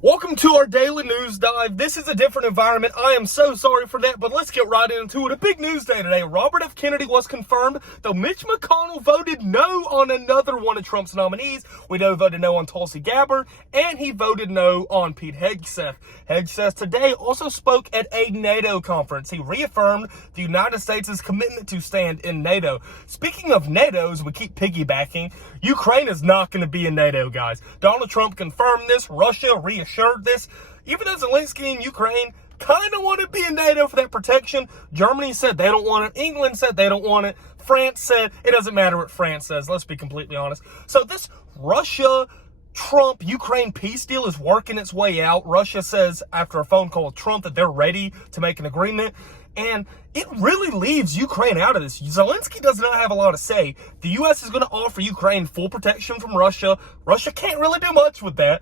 Welcome to our daily news dive. This is a different environment. I am so sorry for that, but let's get right into it. A big news day today. Robert F. Kennedy was confirmed, though Mitch McConnell voted no on another one of Trump's nominees. We know he voted no on Tulsi Gabbard, and he voted no on Pete Hegseth. Hegseth today also spoke at a NATO conference. He reaffirmed the United States' commitment to stand in NATO. Speaking of NATO, as we keep piggybacking, Ukraine is not going to be in NATO, guys. Donald Trump confirmed this. Russia reassured this. Even though Zelensky and Ukraine kind of want to be in NATO for that protection, Germany said they don't want it. England said they don't want it. France said it doesn't matter what France says. Let's be completely honest. So this Russia-Trump-Ukraine peace deal is working its way out. Russia says after a phone call with Trump that they're ready to make an agreement. And it really leaves Ukraine out of this. Zelensky does not have a lot to say. The U.S. is going to offer Ukraine full protection from Russia. Russia can't really do much with that.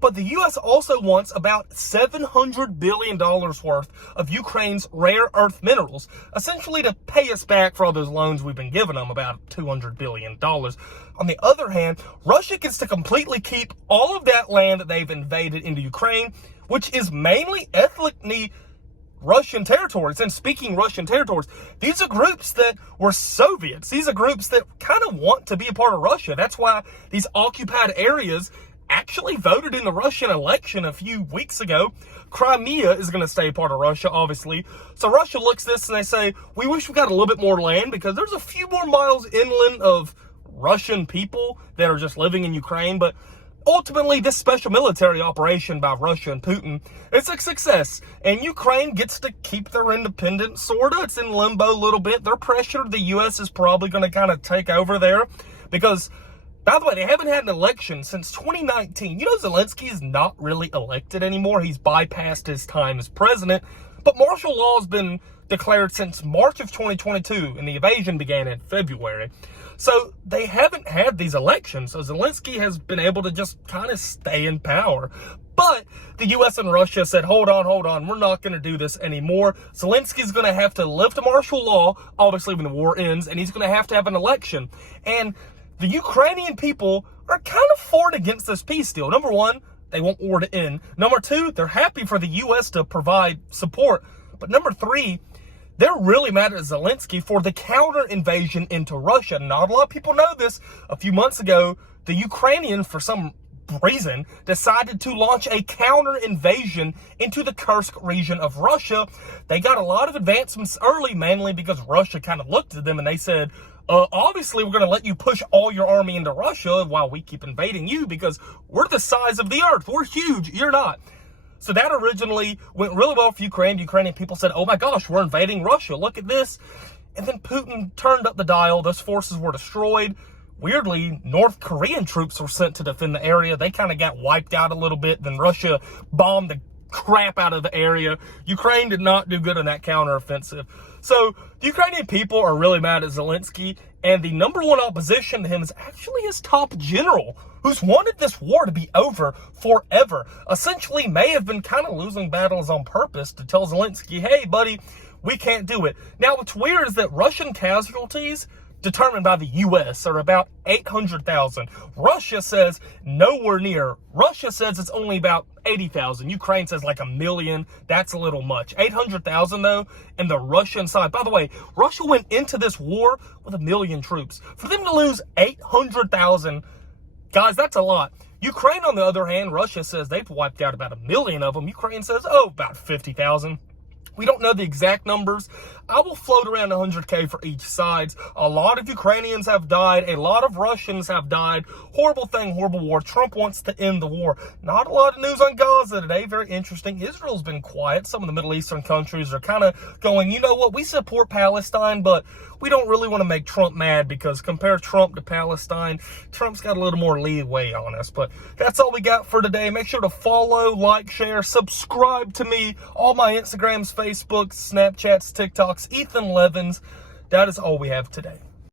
But the U.S. also wants about $700 billion worth of Ukraine's rare earth minerals, essentially to pay us back for all those loans we've been giving them, about $200 billion. On the other hand, Russia gets to completely keep all of that land that they've invaded into Ukraine, which is mainly ethnically Russian territories. And speaking Russian territories, these are groups that were Soviets. These are groups that kind of want to be a part of Russia. That's why these occupied areas actually voted in the Russian election a few weeks ago. Crimea is going to stay part of Russia, obviously. So Russia looks at this and they say, we wish we got a little bit more land because there's a few more miles inland of Russian people that are just living in Ukraine. But ultimately, this special military operation by Russia and Putin, it's a success. And Ukraine gets to keep their independence, sort of. It's in limbo a little bit. They're pressured. The U.S. is probably going to kind of take over there because, by the way, they haven't had an election since 2019. You know, Zelensky is not really elected anymore. He's bypassed his time as president. But martial law has been declared since March of 2022, and the invasion began in February. So they haven't had these elections. So Zelensky has been able to just kind of stay in power. But the U.S. and Russia said, hold on, we're not going to do this anymore. Zelensky's going to have to lift martial law, obviously when the war ends, and he's going to have an election. And the Ukrainian people are kind of for and against this peace deal. Number one, they want war to end. Number two, they're happy for the U.S. to provide support. But number three, they're really mad at Zelensky for the counter invasion into Russia. Not a lot of people know this. A few months ago, the Ukrainians, for some reason, decided to launch a counter invasion into the Kursk region of Russia. They got a lot of advancements early, mainly because Russia kind of looked at them and they said, obviously, we're going to let you push all your army into Russia while we keep invading you because we're the size of the earth. We're huge. You're not. So that originally went really well for Ukraine. The Ukrainian people said, oh my gosh, we're invading Russia. Look at this. And then Putin turned up the dial. Those forces were destroyed. Weirdly, North Korean troops were sent to defend the area. They kind of got wiped out a little bit. Then Russia bombed the crap out of the area. Ukraine did not do good on that counteroffensive. So the Ukrainian people are really mad at Zelensky, and the number one opposition to him is actually his top general, who's wanted this war to be over forever. Essentially may have been kind of losing battles on purpose to tell Zelensky, hey, buddy, we can't do it. Now, what's weird is that Russian casualties determined by the U.S. are about 800,000. Russia says nowhere near. Russia says it's only about 80,000. Ukraine says like 1 million. That's a little much. 800,000 though, and the Russian side. By the way, Russia went into this war with 1 million troops. For them to lose 800,000, guys, that's a lot. Ukraine, on the other hand, Russia says they've wiped out about 1 million of them. Ukraine says, oh, about 50,000. We don't know the exact numbers. I will float around 100K for each side. A lot of Ukrainians have died. A lot of Russians have died. Horrible thing, horrible war. Trump wants to end the war. Not a lot of news on Gaza today. Very interesting. Israel's been quiet. Some of the Middle Eastern countries are kind of going, you know what, we support Palestine, but we don't really want to make Trump mad because compare Trump to Palestine, Trump's got a little more leeway on us. But that's all we got for today. Make sure to follow, like, share, subscribe to me. All my Instagrams, Facebooks, Snapchats, TikToks, Ethan Levins. That is all we have today.